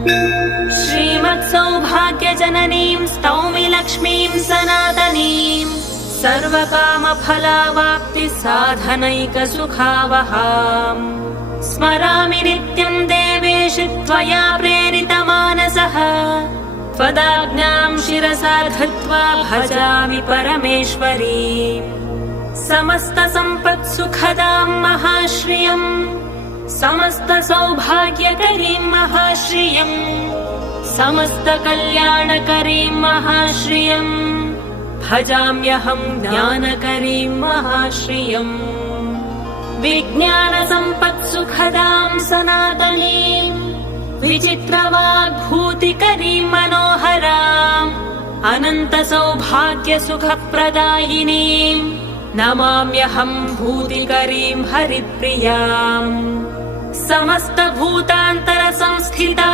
श्रीमत्सौभाग्यजननीं स्तौमि लक्ष्मीं सनातनीं सर्वकामफलावाप्तिसाधनैकसुखावहाम् स्मरामि नित्यं देवेशि त्वया प्रेरितमानसः त्वदाज्ञां शिरसा धृत्वा भजामि परमेश्वरीम् समस्तसम्पत्सुखदां महाश्रियम् समस्तसौभाग्यकरीं महाश्रियम् समस्तकल्याणकरीं महाश्रियम् भजाम्यहं ज्ञानकरीं महाश्रियम् विज्ञानसम्पत्सुखदां सनातनीं विचित्रवाग्भूतिकरीं मनोहराम् अनन्तसौभाग्यसुखप्रदायिनीं नमाम्यहं भूतिकरीं हरिप्रियाम् समस्तभूतान्तरसंस्थिता